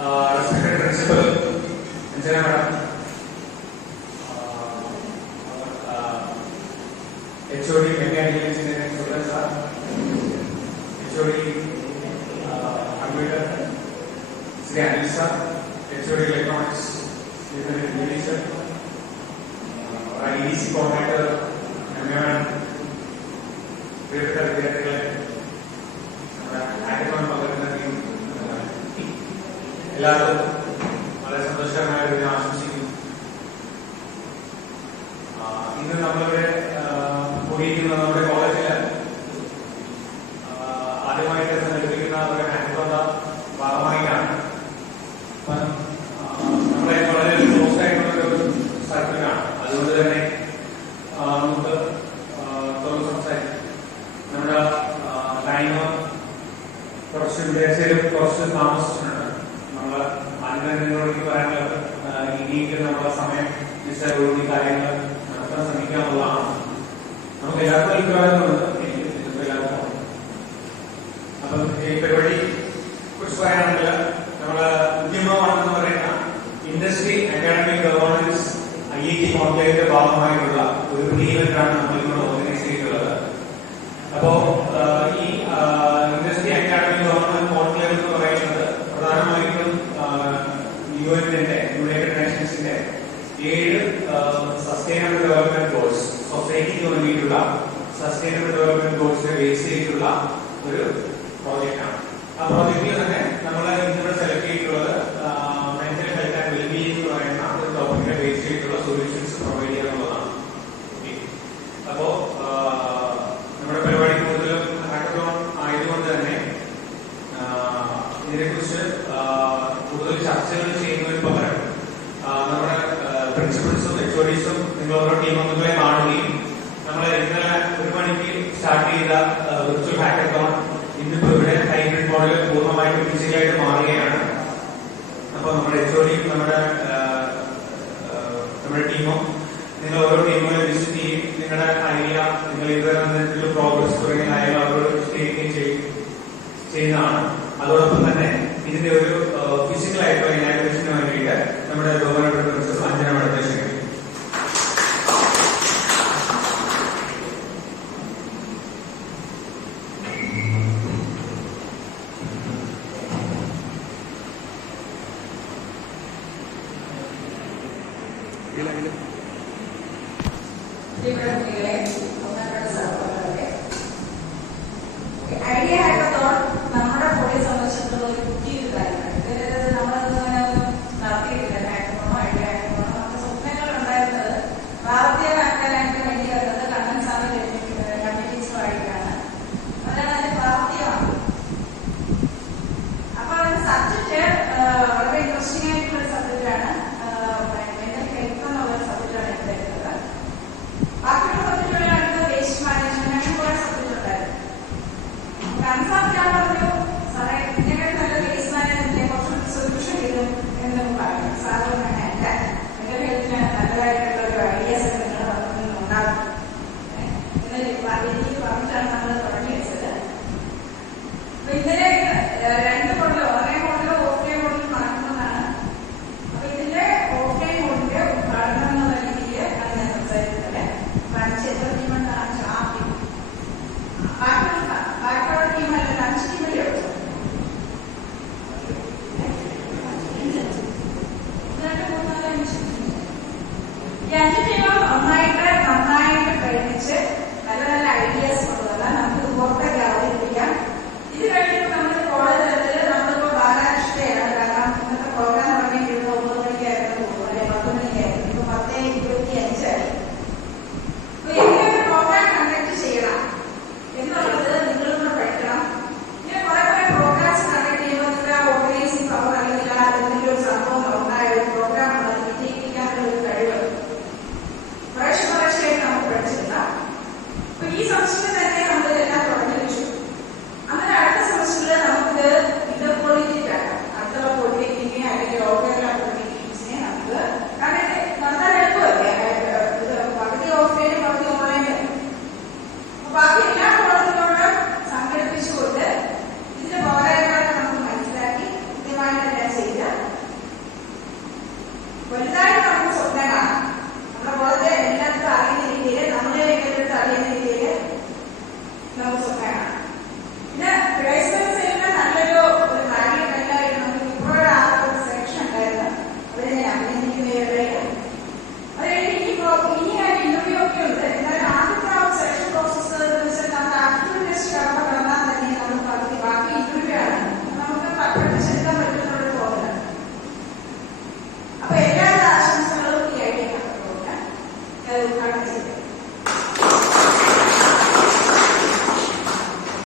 respected principal, Anjana madam, HOD Mechanical Engineering Suresh sir, HOD Computer Sri Anil sir, HOD Electronics Sri sir, EDC coordinator madam, എല്ലാവർക്കും വളരെ സന്തോഷകരമായ ഒരു ദിനം ആശംസിക്കുന്നു. ഇന്ന് നമ്മളിവിടെ കൂടിയിരിക്കുന്ന നമ്മുടെ കോളേജില് ആദ്യമായിട്ട് സംഘടിപ്പിക്കുന്ന ഒരു ഹാൻഡ്ബോണ്ട ഭാഗമായിട്ടാണ്. നമ്മളെ വളരെ ക്ലോസ് ആയിട്ടുള്ള ഒരു സർക്കിളാണ്. അതുകൊണ്ട് തന്നെ നമുക്ക് തുറന്ന് സംസാരിക്കാം. നമ്മുടെ ടൈം കുറച്ച് വിദേശയിലും കുറച്ച് താമസിച്ചിട്ടുണ്ട്. നമ്മള് ആദ്യം നിങ്ങളോട് പറയാനുള്ളത് ഇനിയൊക്കെ നമ്മുടെ സമയം നിശ്ചയ കാര്യങ്ങൾ നടത്താൻ ശ്രമിക്കാനുള്ളതാണ്. നമുക്ക് എല്ലാവർക്കും അഭിപ്രായങ്ങളുണ്ട്, എല്ലാവർക്കും. അപ്പം ഈ പരിപാടി കുറിച്ച് പറയാണെങ്കിൽ നമ്മള് ഉദ്യമമാണെന്ന് പറയുന്ന ഇൻഡസ്ട്രി അക്കാഡമിക് ഗവേണൻസ് IIT കോൺക്ലേവിന്റെ ഭാഗമായിട്ടുള്ള ഒരു ഇവന്റാണ് നമ്മളിവിടെ ഓർഗനൈസ് ചെയ്തിട്ടുള്ളത്. അപ്പോ ഈ ഇൻഡസ്ട്രി അക്കാഡമിക് ഗവേണൻസ് കോൺക്ലേവ് എന്ന് പറയുന്നത് പ്രധാനമായിട്ടും യുഎന്നിന്റെ യുണൈറ്റഡ് നേഷൻസിന്റെ 7 സസ്റ്റൈനബിൾ ഡെവലപ്മെന്റ് ഗോൾസ്, സൊസൈറ്റിക്ക് വേണ്ടിയിട്ടുള്ള സസ്റ്റൈനബിൾ ഡെവലപ്മെന്റ് ഗോൾസിനെ ബേസ് ചെയ്തിട്ടുള്ള ഒരു പ്രോജക്റ്റാണ്. ആ പ്രോജക്റ്റിൽ തന്നെ നമ്മൾ ഇന്നിവിടെ സെലക്ട് ചെയ്തിട്ടുള്ളത് മെന്റൽ ഹെൽത്ത് ആൻഡ് വെൽബീയിങ് എന്ന് പറയുന്ന ഒരു ടോപ്പിക്കിനെ ബേസ് ചെയ്തിട്ടുള്ള സൊല്യൂഷൻസ് പ്രൊവൈഡ് ചെയ്യുക എന്നുള്ളതാണ്. അപ്പോ നമ്മുടെ പരിപാടി കൂടുതലും ഹാക്കത്തോൺ ആയതുകൊണ്ട് തന്നെ ഇതിനെക്കുറിച്ച് കൂടുതൽ ചർച്ചകൾ ചെയ്യുന്നതിന് പകരം നമ്മുടെ പ്രിൻസിപ്പൽസും HODസും നിങ്ങൾ ഓരോ ടീമംഗങ്ങളെ കാണുകയും നമ്മൾ ഇന്നലെ 1 മണിക്ക് സ്റ്റാർട്ട് ചെയ്ത വിർച്വൽ ഹാക്കത്തോൺ ഇന്നിപ്പോ ഇവിടെ ഹൈബ്രിഡ് മോഡൽ പൂർണ്ണമായിട്ടും ഫിസിക്കലായിട്ട് മാറുകയാണ്. അപ്പൊ നമ്മുടെ HODയും നമ്മുടെ ടീമും നിങ്ങൾ ഓരോ ടീമുകളെ വിസിറ്റ് ചെയ്യും. നിങ്ങളുടെ ഐഡിയ, നിങ്ങൾ ഇതുവരെ എന്തെങ്കിലും പ്രോഗ്രസ് തുടങ്ങിയ കാര്യങ്ങൾ അവരോട് ചെയ്യുന്നതാണ്. അതോടൊപ്പം തന്നെ ഇതിന്റെ ഒരു ഫിസിക്കൽ ആയിട്ടുള്ള ഇനാഗ്രേഷന് വേണ്ടിയിട്ട് നമ്മുടെ ഗവർണർ പ്രിൻസിപ്പൽ അഞ്ജന മേഡത്തെ ക്ഷണിക്കും. ഐഡിയ ഹാക്കത്തോൺ നമ്മുടെ ബോഡിയെ സംബന്ധിച്ചിടത്തോളം ഒരു പുതിയൊരു കാര്യമാണ്. ഇതിൽ നമ്മളങ്ങനെ നടത്തിയിട്ടില്ല. ഹാക്കത്തോണോ ഐഡിയ ഹാക്കത്തോണോ നമുക്ക് സ്വപ്നങ്ങൾ ഉണ്ടായിരുന്നത് പ്രാവർത്തികമാക്കാനായിട്ട് വേണ്ടി വരുന്നത് കണ്ണൻ സാറിന്റെ കമ്മ്യൂണിറ്റീസുമായിട്ടാണ്. അതാണ് അതിന്റെ പ്രാവർത്തികമാണ്. അപ്പൊ അതിന്റെ സബ്ജക്ട് വളരെ ഇൻട്രസ്റ്റിംഗ് ആയിട്ടുള്ള ഒരു സബ്ജക്റ്റാണ്. മെന്റൽ ഹെൽത്ത് എന്നുള്ള ഒരു സബ്ജക്റ്റാണ് ഇവിടെ വരുന്നത്. ബാക്കിയുള്ള സബ്ജക്റ്റുകളാണ് വേസ്റ്റ് മാനേജ്മെന്റ്, അങ്ങനെ കുറെ സബ്ജക്റ്റ് ഉണ്ടായിരുന്നു. കൺസാപ്റ്റ് പറഞ്ഞു സാറേ ഇതിനേക്കാൾ നല്ല വേസ്റ്റ് മാനേജ്മെന്റിനെ കുറച്ചുകൂടി സൊല്യൂഷൻ ചെയ്തു എന്ന് പറഞ്ഞു. സാധാരണ അല്ല, മെന്റൽ ഹെൽത്തിന് നല്ലതായിട്ടുള്ള ഒരു ഐഡിയാസ് ഒക്കെ നിങ്ങളുടെ ഭാഗത്തു നിന്ന് ഉണ്ടാകും എന്ന രീതിയിൽ പറഞ്ഞിട്ടാണ് നമ്മൾ തുടങ്ങി വെച്ചത്. അപ്പൊ ഇന്നലെ 2 മോഡൽ, ഓൺലൈൻ മോഡലോ ഓഫ്ലൈൻ മോഡലും നടക്കുന്നതാണ്. അപ്പൊ ഇതിന്റെ ഓഫ്ലൈൻ മോഡിന്റെ ഉദ്ഘാടനം എന്നുള്ള രീതിയിൽ ആണ് ഞാൻ സംസാരിക്കുന്നത്. അഞ്ച് എത്ര ടീമുണ്ടാണ്? 6 ടീം. ബാക്കിയുള്ള ടീമല്ല, 5 ടീമിലേ ഉള്ളൂ. ഈ 5 ടീമും നന്നായിട്ട് പ്രയത്നിച്ച് നല്ല നല്ല ഐഡിയാസ് കൊണ്ടുവന്ന നമുക്ക് പുറത്തേക്ക് അവതരിപ്പിക്കാം. ഇത് കഴിഞ്ഞിട്ട് നമ്മുടെ കോളേജ് തലത്തിൽ നമ്മളിപ്പോ ബാലാരിഷ്ടയാണ്. കാരണം ഇന്നത്തെ പ്രോഗ്രാം തുടങ്ങിയിട്ട് 9 മണിക്കായിരുന്നു പോകും, അല്ലെങ്കിൽ 10 മണിക്കായിരുന്നു. ഇപ്പൊ 10:25 അപ്പൊ എങ്ങനെ പ്രോഗ്രാം കണ്ടക്ട് ചെയ്യണം എന്നുള്ളത് നിങ്ങളിവിടെ പഠിക്കണം. ഇങ്ങനെ കുറെ പ്രോഗ്രാംസ് കണ്ടക്ട് ചെയ്യുമ്പോൾ ഓർഗനൈസിംഗ് പവർ അല്ലെങ്കിൽ എന്തെങ്കിലും ഒരു സംഭവം ഉണ്ടായ ഒരു പ്രോഗ്രാം ഉള്ളത് വിജയിപ്പിക്കാനുള്ള ഒരു കഴിവ് കുറേശ്ശെ നമുക്ക് പഠിച്ചെടുക്കാം. നമുക്ക്